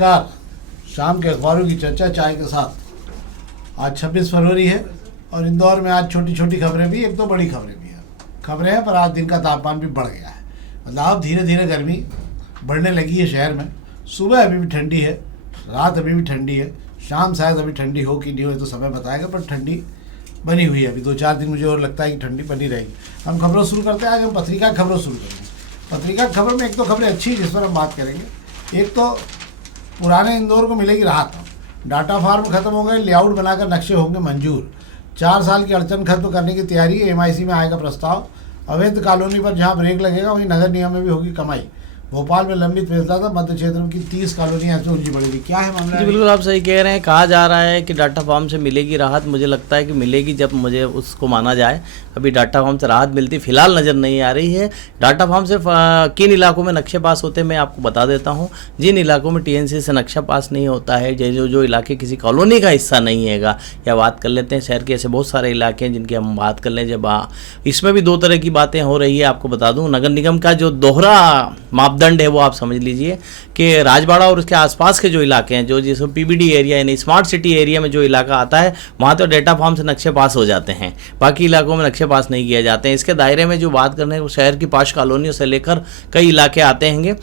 नमस्कार। शाम के अखबारों की चर्चा चाय के साथ। आज 26 फरवरी है और इंदौर में आज छोटी छोटी खबरें भी, एक तो बड़ी खबरें भी हैं। खबरें हैं पर आज दिन का तापमान भी बढ़ गया है। मतलब अब धीरे धीरे गर्मी बढ़ने लगी है शहर में। सुबह अभी भी ठंडी है, रात अभी भी ठंडी है, शाम शायद अभी ठंडी हो कि नहीं हो तो समय बताएगा, पर ठंडी बनी हुई है। अभी 2-4 दिन मुझे और लगता है कि ठंडी बनी रहेगी। हम खबरों शुरू करते हैं। आज हम पत्रिका खबरों शुरू करेंगे। पत्रिका खबर में एक तो खबरें अच्छी जिस पर हम बात करेंगे। एक तो पुराने इंदौर को मिलेगी राहत। डाटा फार्म खत्म हो गए, लेआउट बनाकर नक्शे होंगे मंजूर। 4 साल की अड़चन खत्म करने की तैयारी। एमआईसी में आएगा प्रस्ताव। अवैध कॉलोनी पर जहां ब्रेक लगेगा वहीं नगर निगम में भी होगी कमाई। भोपाल में लंबित फैसला था, मध्य क्षेत्र की 30 कॉलोनियां ऐसे उलझी पड़ेगी। क्या है मामला? जी बिल्कुल, आप सही कह रहे हैं। कहा जा रहा है कि डाटा फार्म से मिलेगी राहत। मुझे लगता है कि मिलेगी जब मुझे उसको माना जाए। अभी डाटा फार्म से राहत मिलती फिलहाल नज़र नहीं आ रही है। डाटा फार्म से किन इलाकों में नक्शे पास होते हैं मैं आपको बता देता हूँ। जिन इलाकों में टीएनसी से नक्शा पास नहीं होता है, जो इलाके किसी कॉलोनी का हिस्सा नहीं हैगा, या बात कर लेते हैं शहर के ऐसे बहुत सारे इलाके हैं जिनकी हम बात कर लें। जब इसमें भी 2 तरह की बातें हो रही है। आपको बता दूँ, नगर निगम का जो दोहरा मापदंड है वो आप समझ लीजिए कि राजबाड़ा और उसके आसपास के जो इलाके हैं, जो जिसमें पीबीडी एरिया यानी स्मार्ट सिटी एरिया में जो इलाका आता है, वहाँ तो डाटा फार्म से नक्शे पास हो जाते हैं। बाकी इलाकों में नक्शे पास नहीं किए जाते हैं। इसके दायरे में जो बात करने शहर की 5 कॉलोनियों से लेकर कई इलाके आते हैंगे।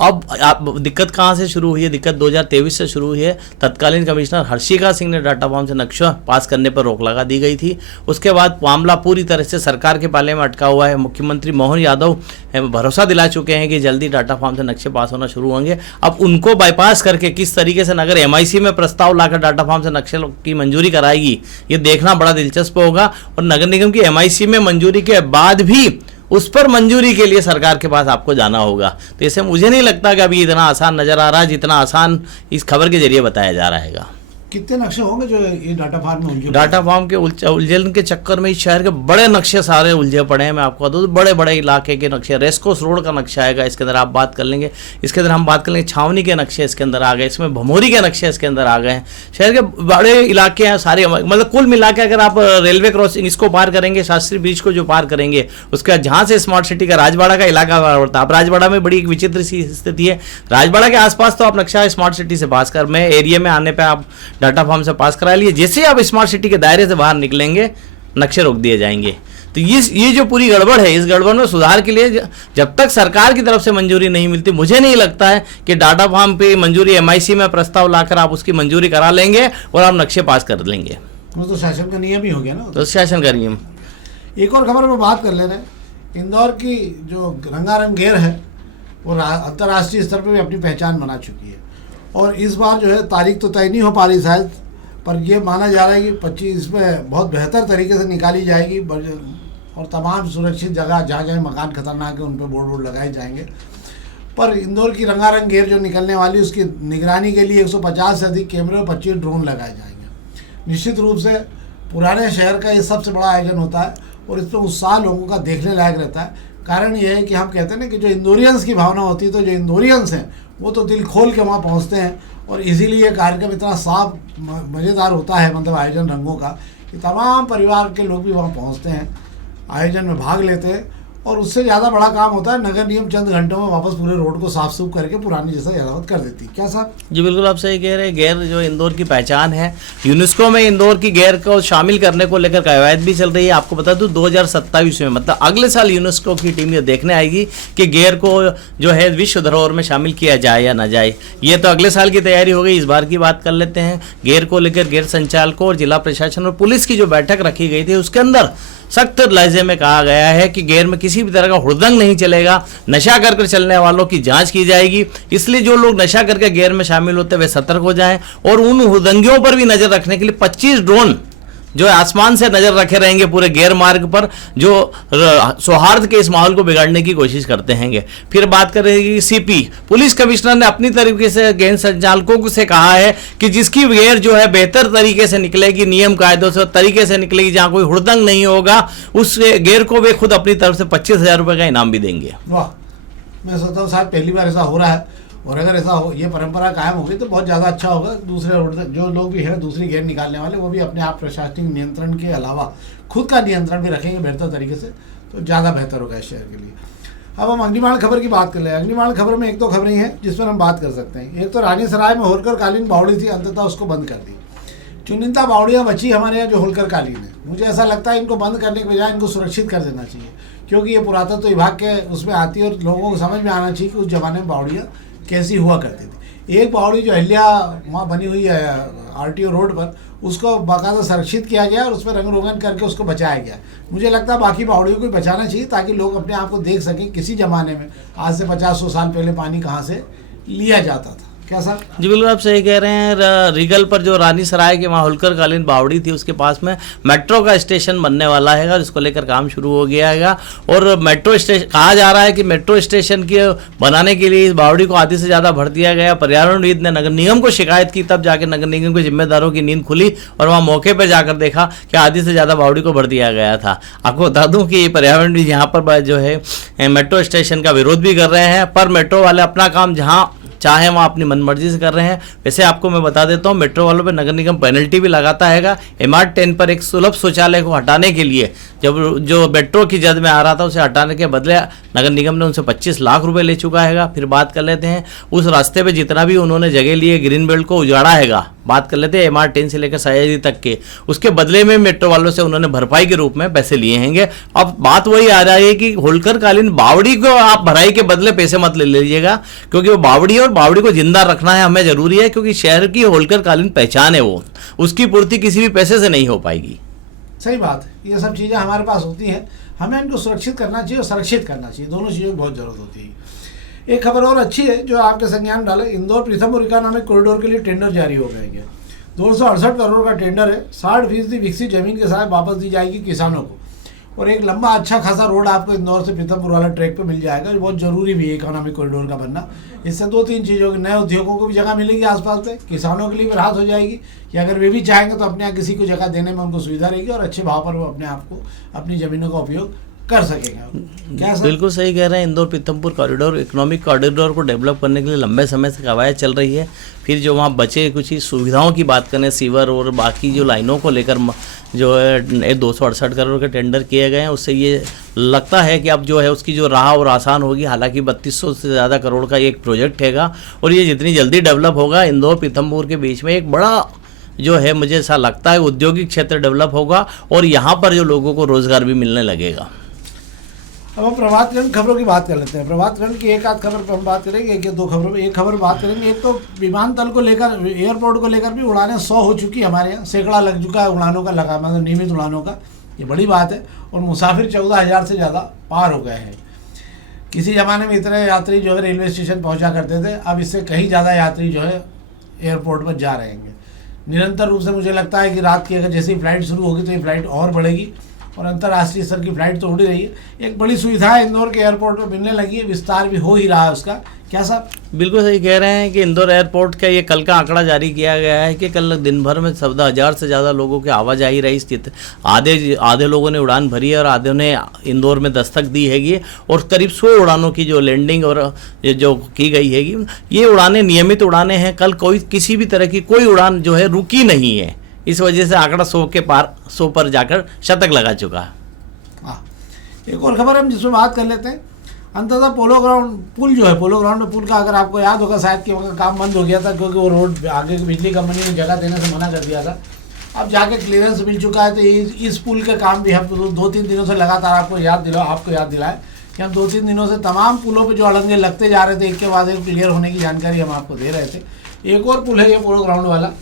अब दिक्कत कहाँ से शुरू हुई है? दिक्कत 2023 से शुरू हुई है। तत्कालीन कमिश्नर हर्षिका सिंह ने डाटा फार्म से नक्शा पास करने पर रोक लगा दी गई थी। उसके बाद मामला पूरी तरह से सरकार के पाले में अटका हुआ है। मुख्यमंत्री मोहन यादव भरोसा दिला चुके हैं कि जल्दी डाटा फार्म से नक्शे पास होना शुरू होंगे। अब उनको बाईपास करके किस तरीके से नगर एमआईसी में प्रस्ताव लाकर डाटा फार्म से नक्शे की मंजूरी कराएगी, ये देखना बड़ा दिलचस्प होगा। और नगर निगम की एमआईसी में मंजूरी के बाद भी उस पर मंजूरी के लिए सरकार के पास आपको जाना होगा। तो इसे मुझे नहीं लगता कि अभी इतना आसान नजर आ रहा है जितना आसान इस खबर के जरिए बताया जा रहा है। कितने नक्शे होंगे जो ये डाटा फार्म में उलझे? डाटा फार्म के उलझन के चक्कर में इस शहर के बड़े नक्शे सारे उलझे पड़े हैं। मैं आपको बता दूं, बड़े बड़े इलाके के नक्शे। रेस्कोस रोड का नक्शा आएगा इसके अंदर, आप बात कर लेंगे। इसके अंदर हम बात कर लेंगे छावनी के नक्शे इसके अंदर आ गए, इसमें भमोरी के नक्शे इसके अंदर आ गए हैं। शहर के बड़े इलाके हैं सारे। मतलब कुल मिला के अगर आप रेलवे क्रॉसिंग इसको पार करेंगे, शास्त्री ब्रिज को जो पार करेंगे, उसके बाद जहाँ से स्मार्ट सिटी का राजबाड़ा का इलाका पड़ता है। अब राजबाड़ा में बड़ी एक विचित्र सी स्थिति है। राजबाड़ा के आसपास तो आप नक्शा स्मार्ट सिटी से पास कर, मैं एरिया में आने पर आप डाटा फार्म से पास करा लिए। जैसे आप स्मार्ट सिटी के दायरे से बाहर निकलेंगे, नक्शे रोक दिए जाएंगे। तो ये जो पूरी गड़बड़ है, इस गड़बड़ में सुधार के लिए जब तक सरकार की तरफ से मंजूरी नहीं मिलती, मुझे नहीं लगता है कि डाटा फार्म पे मंजूरी एमआईसी में प्रस्ताव लाकर आप उसकी मंजूरी करा लेंगे और आप नक्शे पास कर लेंगे। वो तो शासन का नियम ही हो गया ना। तो शासन का नियम। एक और खबर में बात कर ले रहे हैं। इंदौर की जो रंगारंग गेर है वो अंतर्राष्ट्रीय स्तर पर भी अपनी पहचान बना चुकी है। और इस बार जो है तारीख तो तय नहीं हो पा रही शायद, पर यह माना जा रहा है कि 25 में बहुत बेहतर तरीके से निकाली जाएगी। और तमाम सुरक्षित जगह जहाँ जहाँ मकान खतरनाक है उन पर बोर्ड लगाए जाएंगे। पर इंदौर की रंगारंग गेर जो निकलने वाली, उसकी निगरानी के लिए 150 से अधिक कैमरे और 25 ड्रोन लगाए जाएंगे। निश्चित रूप से पुराने शहर का ये सबसे बड़ा आयोजन होता है और इस पर उत्साह लोगों का देखने लायक रहता है। कारण ये है कि हम कहते हैं ना कि जो इंदौरियंस की भावना होती है, तो जो इंदौरियंस हैं वो तो दिल खोल के वहाँ पहुँचते हैं। और इसीलिए ये कार्यक्रम इतना साफ मज़ेदार होता है, मतलब आयोजन रंगों का, कि तमाम परिवार के लोग भी वहाँ पहुँचते हैं, आयोजन में भाग लेते हैं। और उससे ज़्यादा बड़ा काम होता है, नगर निगम चंद घंटों में वापस पूरे रोड को साफ सूफ करके पुरानी जैसा यादावत कर देती है। क्या साहब? जी बिल्कुल, आप सही कह रहे हैं। गेर जो इंदौर की पहचान है, यूनेस्को में इंदौर की गेर को शामिल करने को लेकर कवायद भी चल रही है। आपको बता दूं 2027 में, मतलब अगले साल यूनेस्को की टीम ये देखने आएगी कि गेर को जो है विश्व धरोहर में शामिल किया जाए या ना जाए। ये तो अगले साल की तैयारी हो गई। इस बार की बात कर लेते हैं। गेर को लेकर गेर संचालकों और जिला प्रशासन और पुलिस की जो बैठक रखी गई थी, उसके अंदर सख्त लहजे में कहा गया है कि गेर में किसी भी तरह का हुड़दंग नहीं चलेगा। नशा कर चलने वालों की जांच की जाएगी। इसलिए जो लोग नशा करके गेर में शामिल होते हैं वे सतर्क हो जाएं। और उन हुड़दंगियों पर भी नजर रखने के लिए 25 ड्रोन जो आसमान से नजर रखे रहेंगे पूरे गेर मार्ग पर, जो सौहार्द के इस माहौल को बिगाड़ने की कोशिश करते हैं। फिर बात करेंगे सीपी पुलिस कमिश्नर ने अपनी तरीके से गेर संचालकों से कहा है कि जिसकी गेर जो है बेहतर तरीके से निकलेगी, नियम कायदों से तरीके से निकलेगी, जहां कोई हुड़दंग नहीं होगा, उस गेर को वे खुद अपनी तरफ से 25,000 रुपए का इनाम भी देंगे। वाह, मैं सोचता हूँ शायद पहली बार ऐसा हो रहा है। और अगर ऐसा हो, ये परंपरा कायम होगी तो बहुत ज़्यादा अच्छा होगा। दूसरे जो लोग भी हैं दूसरी गेर निकालने वाले, वो भी अपने आप प्रशासनिक नियंत्रण के अलावा खुद का नियंत्रण भी रखेंगे बेहतर तरीके से, तो ज़्यादा बेहतर होगा इस शहर के लिए। अब हम अग्निमाल खबर की बात कर ले। अग्निमाल खबर में एक दो खबरें हैं जिस पर हम बात कर सकते हैं। एक तो रानी सराय में होलकर कालीन बावड़ी थी, अंततः उसको बंद कर दी। चुनिंदा बावड़ियाँ बची हमारे यहाँ जो होलकर कालीन है, मुझे ऐसा लगता है इनको बंद करने के बजाय इनको सुरक्षित कर देना चाहिए, क्योंकि ये पुरातत्व विभाग के उसमें आती है और लोगों को समझ में आना चाहिए कि उस जमाने में बावड़ियाँ कैसी हुआ करती थी। एक बावड़ी जो अहिल्या वहाँ बनी हुई है RTO रोड पर, उसको बाकायदा संरक्षित किया गया और उस पर रंग रोगन करके उसको बचाया गया। मुझे लगता है बाकी बावड़ियों को बचाना चाहिए ताकि लोग अपने आप को देख सकें किसी ज़माने में आज से 50-100 साल पहले पानी कहाँ से लिया जाता था। क्या सर? जी बिल्कुल आप सही कह रहे हैं। रीगल पर जो रानी सराय के वहाँ होलकर कालीन बावड़ी थी उसके पास में मेट्रो का स्टेशन बनने वाला है और इसको लेकर काम शुरू हो गया है। और मेट्रो स्टेशन कहा जा रहा है कि मेट्रो स्टेशन के बनाने के लिए इस बावड़ी को आधी से ज़्यादा भर दिया गया। पर्यावरणविद ने नगर निगम को शिकायत की, तब जाके नगर निगम के जिम्मेदारों की नींद खुली और वहाँ मौके पर जाकर देखा कि आधी से ज़्यादा बावड़ी को भर दिया गया था। आपको बता दूँ कि पर्यावरणविद यहाँ पर जो है मेट्रो स्टेशन का विरोध भी कर रहे हैं, पर मेट्रो वाले अपना काम जहाँ चाहे वहाँ अपनी मनमर्जी से कर रहे हैं। वैसे आपको मैं बता देता हूँ मेट्रो वालों पे नगर निगम पेनल्टी भी लगाता हैगा। MR 10 पर एक सुलभ शौचालय को हटाने के लिए जब जो मेट्रो की जद में आ रहा था उसे हटाने के बदले नगर निगम ने उनसे 25 लाख रुपए ले चुका हैगा। फिर बात कर लेते हैं उस रास्ते पे जितना भी उन्होंने जगह लिए ग्रीन बेल्ट को उजाड़ा हैगा, बात कर लेते हैं MR 10 से लेकर सयाजी तक के, उसके बदले में मेट्रो वालों से उन्होंने भरपाई के रूप में पैसे लिए हैंगे। अब बात वही आ रही है कि होलकर कालीन बावड़ी को आप भराई के बदले पैसे मत ले लीजिएगा, क्योंकि वो बावड़ी और बावड़ी को जिंदा रखना है हमें जरूरी है, क्योंकि शहर की होलकर कालीन पहचान है, वो उसकी पूर्ति किसी भी पैसे से नहीं हो पाएगी। सही बात है, ये सब चीज़ें हमारे पास होती हैं, हमें इनको सुरक्षित करना चाहिए और संरक्षित करना चाहिए, दोनों चीज़ों की बहुत ज़रूरत होती है। एक खबर और अच्छी है जो आपके संज्ञान में डाले, इंदौर पीथमपुर इकोनॉमिक कॉरिडोर के लिए टेंडर जारी हो गया है। 268 करोड़ का टेंडर है, 60% विकसित जमीन के साथ वापस दी जाएगी किसानों को, और एक लंबा अच्छा खासा रोड आपको इंदौर से पीथमपुर वाला ट्रैक पे मिल जाएगा, जो बहुत ज़रूरी भी है इकोनॉमिक कॉरिडोर का बनना। इससे 2-3 चीज़ों के नए उद्योगों को भी जगह मिलेगी आसपास पे, किसानों के लिए भी राहत हो जाएगी कि अगर वे भी चाहेंगे तो अपने यहाँ किसी को जगह देने में उनको सुविधा रहेगी और अच्छे भाव पर वो अपने आप को अपनी ज़मीनों का उपयोग कर सकेंगे। क्या सर? बिल्कुल सही कह रहे हैं। Indore Pithampur corridor economic corridor को डेवलप करने के लिए लंबे समय से कवायद चल रही है। फिर जो वहाँ बचे कुछ ही सुविधाओं की बात करें, सीवर और बाकी जो लाइनों को लेकर जो है 268 करोड़ के टेंडर किए गए हैं, उससे ये लगता है कि अब जो है उसकी जो राह और आसान होगी। हालांकि 3200 से ज़्यादा करोड़ का एक प्रोजेक्ट हैगा और ये जितनी जल्दी डेवलप होगा इंदौर पीथमपुर के बीच में एक बड़ा जो है मुझे ऐसा लगता है औद्योगिक क्षेत्र डेवलप होगा और यहाँ पर जो लोगों को रोज़गार भी मिलने लगेगा। अब हम प्रभात खंड खबरों की बात कर लेते हैं। प्रभात खंड की एक आध खबर पर हम बात करेंगे, एक या दो खबरों में एक खबर बात करेंगे। एक तो विमानतल को लेकर, एयरपोर्ट को लेकर भी उड़ानें 100 हो चुकी है हमारे यहाँ, सैकड़ा लग चुका है उड़ानों का, लगा मतलब नियमित उड़ानों का, ये बड़ी बात है। और मुसाफिर 14,000 से ज़्यादा पार हो गए हैं। किसी ज़माने में इतने यात्री जो है रेलवे स्टेशन पहुँचा करते थे, अब इससे कहीं ज़्यादा यात्री जो है एयरपोर्ट पर जा रहे हैं। निरंतर रूप से मुझे लगता है कि रात की अगर जैसे ही फ्लाइट शुरू होगी तो ये फ्लाइट और बढ़ेगी और अंतर्राष्ट्रीय स्तर की फ्लाइट तो उड़ रही है। एक बड़ी सुविधा है इंदौर के एयरपोर्ट पर मिलने लगी है, विस्तार भी हो ही रहा है उसका। क्या साहब? बिल्कुल सही कह रहे हैं कि इंदौर एयरपोर्ट का ये कल का आंकड़ा जारी किया गया है कि कल दिन भर में 14,000 से ज़्यादा लोगों की आवाजाही रही स्थित। आधे लोगों ने उड़ान भरी है और आधे ने इंदौर में दस्तक दी हैगी और करीब 100 उड़ानों की जो लैंडिंग और जो की गई हैगी, ये उड़ानें नियमित उड़ानें हैं। कल कोई किसी भी तरह की कोई उड़ान जो है रुकी नहीं है, इस वजह से आंकड़ा 100 पर जाकर शतक लगा चुका है। हाँ, एक और खबर हम जिसमें बात कर लेते हैं। अंततः पोलो ग्राउंड पुल जो है, पोलो ग्राउंड में पुल का अगर आपको याद होगा शायद कि वहाँ काम बंद हो गया था क्योंकि वो रोड आगे की बिजली कंपनी ने जगह देने से मना कर दिया था। अब जाके क्लियरेंस मिल चुका है, तो इस पुल का काम भी हम 2-3 दिनों से लगातार आपको याद दिलाए कि हम 2-3 दिनों से तमाम पुलों पर जो अड़ंगे लगते जा रहे थे एक के बाद एक क्लियर होने की जानकारी हम आपको दे रहे थे। एक और पुल है ये पोलो ग्राउंड वाला।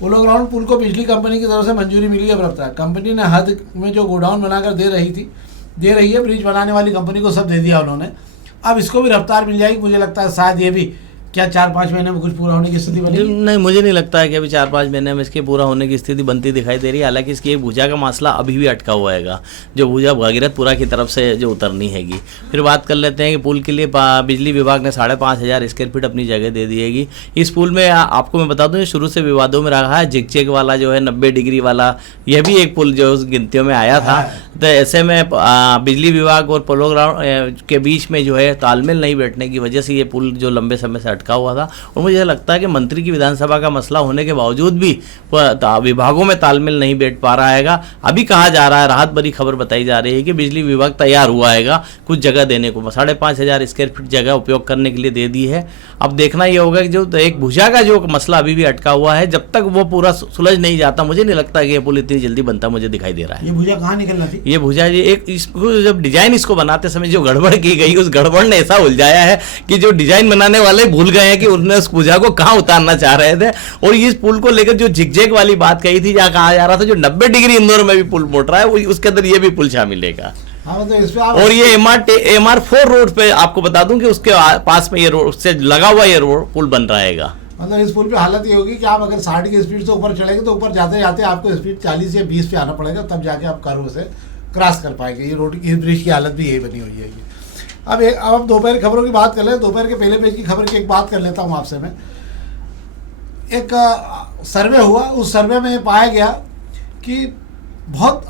पोलो ग्राउंड पुल को बिजली कंपनी की तरफ से मंजूरी मिली है। अब कंपनी ने हद में जो गोडाउन बनाकर दे रही है, ब्रिज बनाने वाली कंपनी को सब दे दिया उन्होंने। अब इसको भी रफ्तार मिल जाएगी। मुझे लगता है शायद ये भी क्या 4-5 महीने में कुछ पूरा होने की स्थिति बनी? नहीं, मुझे नहीं लगता है कि अभी 4-5 महीने में इसके पूरा होने की स्थिति बनती दिखाई दे रही है। हालांकि इसकी एक भुजा का मसला अभी भी अटका हुआ हैगा, जो भुजा भागीरथपुरा की तरफ से जो उतरनी हैगी। फिर बात कर लेते हैं कि पुल के लिए बिजली विभाग ने 5,500 स्क्वायर फीट अपनी जगह दे दी हैगी। इस पुल में आपको मैं बता दूँ शुरू से विवादों में रहा है। जिगचेक वाला जो है 90 डिग्री वाला, यह भी एक पुल जो उस गिनतियों में आया था। तो ऐसे में बिजली विभाग और पोलो ग्राउंड के बीच में जो है तालमेल नहीं बैठने की वजह से ये पुल जो लंबे समय से अटका अटका हुआ था। और मुझे लगता है कि मंत्री की विधानसभा का मसला होने के बावजूद भी विभागों में तालमेल नहीं बैठ पा रहा हैगा। अभी कहा जा रहा है, राहत भरी खबर बताई जा रही है कि बिजली विभाग तैयार हुआ हैगा कुछ जगह देने को, 5,500 स्क्वायर फीट जगह उपयोग करने के लिए दे दी है। अब देखना ये होगा कि जो एक भुजा का जो मसला अभी भी अटका हुआ है, जब तक वो पूरा सुलझ नहीं जाता, मुझे नहीं लगता कि ये पुल इतनी जल्दी बनता मुझे दिखाई दे रहा है। ये भुजा कहाँ निकलना थी? ये भुजा जी एक इसको जब डिजाइन इसको बनाते समय जो गड़बड़ की गई, उस गड़बड़ ने ऐसा उलझाया है कि जो डिजाइन बनाने वाले भूल गए हैं कि उन्होंने उस भुजा को कहाँ उतारना चाह रहे थे। और इस पुल को लेकर जो झिकझैक वाली बात कही थी, जहाँ कहा जा रहा था जो 90 डिग्री इंदौर में भी पुल मोड़ रहा है, उसके अंदर ये भी पुल शामिल है। हाँ, तो इस पे आप और ये MR4 रोड पे आपको बता दूं कि उसके पास में ये रोड से लगा हुआ ये रोड पुल बन रहेगा। मतलब इस पुल पे हालत ये होगी कि आप अगर 60 की स्पीड से ऊपर चढ़ेंगे तो ऊपर जाते जाते आपको स्पीड 40 या 20 पे आना पड़ेगा, तब जाके आप कर्व से क्रॉस कर पाएंगे। ये रोड की, इस ब्रिज की हालत भी यही बनी हुई है। अब दोपहर खबरों की बात कर ले। दोपहर के पहले पेज की खबर की एक बात कर लेता हूँ आपसे मैं। एक सर्वे हुआ, उस सर्वे में पाया गया कि बहुत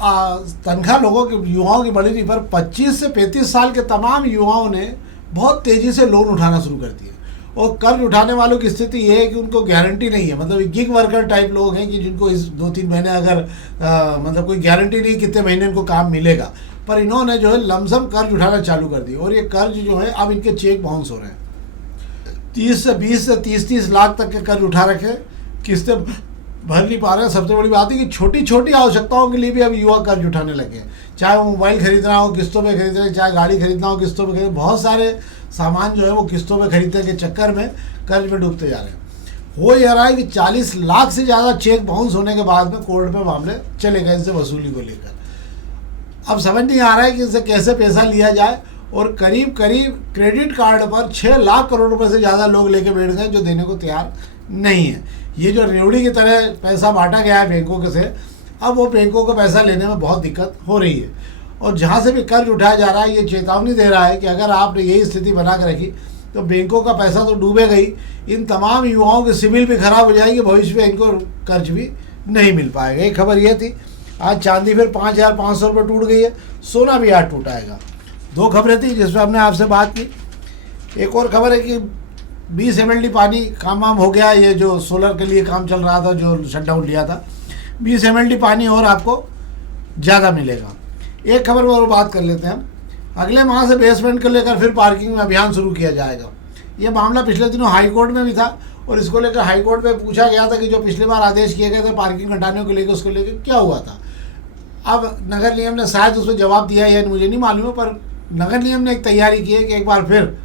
तनख्वाह लोगों के, युवाओं की बड़ी नहीं, पर 25 से 35 साल के तमाम युवाओं ने बहुत तेज़ी से लोन उठाना शुरू कर दिया। और कर्ज उठाने वालों की स्थिति ये है कि उनको गारंटी नहीं है, मतलब गिग वर्कर टाइप लोग हैं कि जिनको इस 2-3 महीने अगर मतलब कोई गारंटी नहीं कितने महीने इनको काम मिलेगा, पर इन्होंने जो है लमसम कर्ज उठाना चालू कर दिया। और ये कर्ज जो है अब इनके चेक बाउंस हो रहे हैं। 20 से 30 लाख तक के कर्ज उठा रखे, किस्तें भर नहीं पा रहे हैं। सबसे बड़ी बात है कि छोटी छोटी आवश्यकताओं के लिए भी अब युवा कर्ज उठाने लगे हैं, चाहे वो मोबाइल खरीदना हो किस्तों पे खरीद रहे हैं, चाहे गाड़ी खरीदना हो किस्तों पे खरीद, बहुत सारे सामान जो है वो किस्तों पे खरीदने के चक्कर में कर्ज में डूबते जा रहे हैं। हो यह रहा है कि 40 लाख से ज़्यादा चेक बाउंस होने के बाद में कोर्ट में मामले चले गए इनसे वसूली को लेकर। अब समझ नहीं आ रहा है कि इनसे कैसे पैसा लिया जाए। और करीब क्रेडिट कार्ड पर 6 लाख करोड़ रुपए से ज़्यादा लोग लेके बैठ गए जो देने को तैयार नहीं है। ये जो रेवड़ी की तरह पैसा बांटा गया है बैंकों के से, अब वो बैंकों को पैसा लेने में बहुत दिक्कत हो रही है। और जहाँ से भी कर्ज उठाया जा रहा है, ये चेतावनी दे रहा है कि अगर आपने यही स्थिति बना कर रखी तो बैंकों का पैसा तो डूबेगा ही, इन तमाम युवाओं की सिविल भी खराब हो जाएगी, भविष्य में इनको कर्ज भी नहीं मिल पाएगा। एक खबर ये थी। आज चांदी फिर 5,500 रुपये टूट गई है, सोना भी आज टूटाएगा। 2 खबरें थी जिसमें हमने आपसे बात की। एक और खबर है कि 20 MLD पानी काम वाम हो गया। ये जो सोलर के लिए काम चल रहा था, जो शटडाउन लिया था, 20 MLD पानी और आपको ज़्यादा मिलेगा। एक खबर और बात कर लेते हैं हम। अगले माह से बेसमेंट को लेकर फिर पार्किंग में अभियान शुरू किया जाएगा। ये मामला पिछले दिनों हाई कोर्ट में भी था और इसको लेकर हाई कोर्ट में पूछा गया था कि जो पिछली बार आदेश किए गए थे पार्किंग हटाने को लेकर, उसको लेकर क्या हुआ था। अब नगर निगम ने शायद उसमें जवाब दिया है, मुझे नहीं मालूम है, पर नगर निगम ने एक तैयारी की है कि एक बार फिर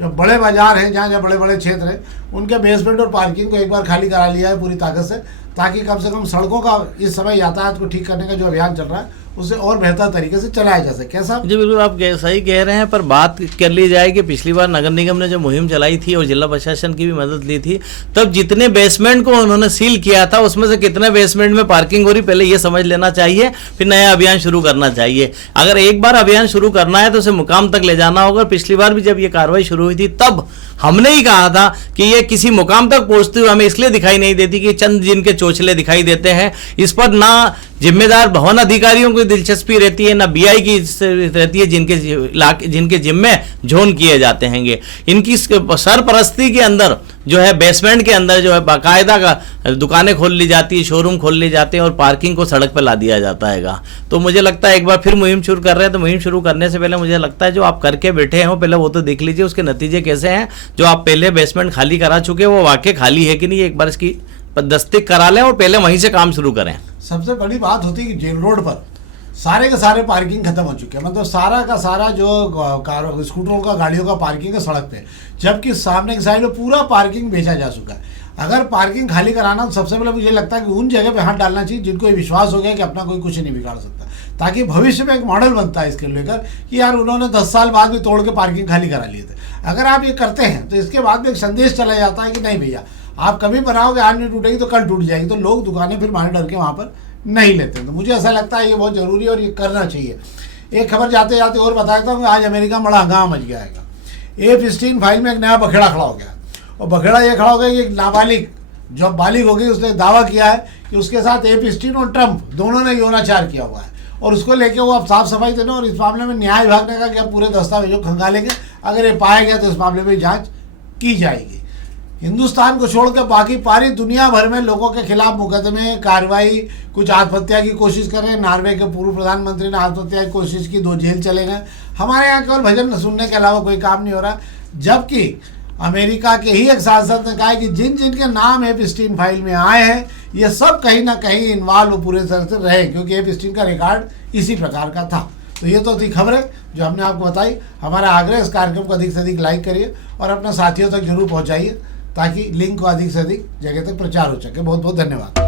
जो बड़े बाजार हैं, जहाँ बड़े बड़े क्षेत्र हैं, उनके बेसमेंट और पार्किंग को एक बार खाली करा लिया है पूरी ताकत से, ताकि कम से कम सड़कों का इस समय यातायात को ठीक करने का जो अभियान चल रहा है उसे और बेहतर तरीके से चलाया जा सके। कैसा? जी बिल्कुल, आप सही कह रहे हैं, पर बात कर ली जाए कि पिछली बार नगर निगम ने जो मुहिम चलाई थी और जिला प्रशासन की भी मदद ली थी, तब जितने बेसमेंट को उन्होंने सील किया था उसमें से कितने बेसमेंट में पार्किंग हो रही, पहले ये समझ लेना चाहिए, फिर नया अभियान शुरू करना चाहिए। अगर एक बार अभियान शुरू करना है तो उसे मुकाम तक ले जाना होगा। पिछली बार भी जब ये कार्रवाई शुरू हुई थी तब हमने ही कहा था कि ये किसी मुकाम तक पहुंचते हुए हमें इसलिए दिखाई नहीं देती कि चंद जिनके चोचले दिखाई देते हैं। इस पर ना जिम्मेदार भवन अधिकारियों को दिलचस्पी रहती है, ना BI की रहती है, जिनके जिम्मे जोन किए जाते हैं। इनकी सरपरस्ती के अंदर जो है बेसमेंट के अंदर जो है बाकायदा का दुकानें खोल ली जाती है, शोरूम खोल ली जाते हैं और पार्किंग को सड़क पर ला दिया जाता है। तो मुझे लगता है एक बार फिर मुहिम शुरू कर रहे हैं, तो मुहिम शुरू करने से पहले मुझे लगता है जो आप करके बैठे हैं पहले वो तो देख लीजिए, उसके नतीजे कैसे हैं। जो आप पहले बेसमेंट खाली करा चुके हैं वो वाकई खाली है कि नहीं, एक बार इसकी दस्तक करा लें और पहले वहीं से काम शुरू करें। सबसे बड़ी बात होती है कि जेल रोड पर सारे के सारे पार्किंग खत्म हो चुके हैं, मतलब सारा का सारा जो स्कूटरों का, गाड़ियों का पार्किंग है सड़क पे, जबकि सामने की साइड में पूरा पार्किंग बेचा जा चुका है। अगर पार्किंग खाली कराना तो सबसे पहले मुझे लगता है कि उन जगह पे हाथ डालना चाहिए जिनको ये विश्वास हो गया कि अपना कोई कुछ नहीं बिगाड़ सकता, ताकि भविष्य में एक मॉडल बनता है इसके लेकर कि यार उन्होंने 10 साल बाद भी तोड़ के पार्किंग खाली करा लिए थे। अगर आप ये करते हैं तो इसके बाद में एक संदेश चला जाता है कि नहीं भैया, आप कभी बनाओगे आज नहीं टूटेगी तो कल टूट जाएगी, तो लोग दुकानें फिर मारे डर के वहाँ पर नहीं लेते। तो मुझे ऐसा लगता है ये बहुत ज़रूरी है और ये करना चाहिए। एक खबर जाते जाते और बता देता हूँ, आज अमेरिका में बड़ा हंगामा मच गया है। Epstein फाइल में एक नया बखेड़ा खड़ा हो गया, और बखेड़ा ये खड़ा हो गया कि एक नाबालिग जो बालिग हो गई उसने दावा किया है कि उसके साथ Epstein और ट्रंप दोनों ने यौनाचार किया हुआ है, और उसको लेके वो अब साफ सफाई देना, और इस मामले में न्याय विभाग ने कहा कि अब पूरे दस्तावेजों खंगालेंगे, अगर ये पाया गया तो इस मामले में जाँच की जाएगी। हिंदुस्तान को छोड़कर बाकी पारी दुनिया भर में लोगों के खिलाफ मुकदमे, कार्रवाई, कुछ आत्महत्या की कोशिश कर रहे हैं। नॉर्वे के पूर्व प्रधानमंत्री ने आत्महत्या की कोशिश की, 2 जेल चले गए। हमारे यहाँ केवल भजन सुनने के अलावा कोई काम नहीं हो रहा। जबकि अमेरिका के ही एक सांसद ने कहा है कि जिन जिन के नाम एपस्टीन फाइल में आए हैं ये सब कहीं ना कहीं इन्वॉल्व पूरे तरह से रहे, क्योंकि एपस्टीन का रिकॉर्ड इसी प्रकार का था। तो ये तो थी खबरें जो हमने आपको बताई। हमारा आग्रह इस कार्यक्रम को अधिक से अधिक लाइक करिए और अपने साथियों तक जरूर पहुंचाइए ताकि लिंक को अधिक से अधिक जगह तक प्रचार हो सके। बहुत बहुत धन्यवाद।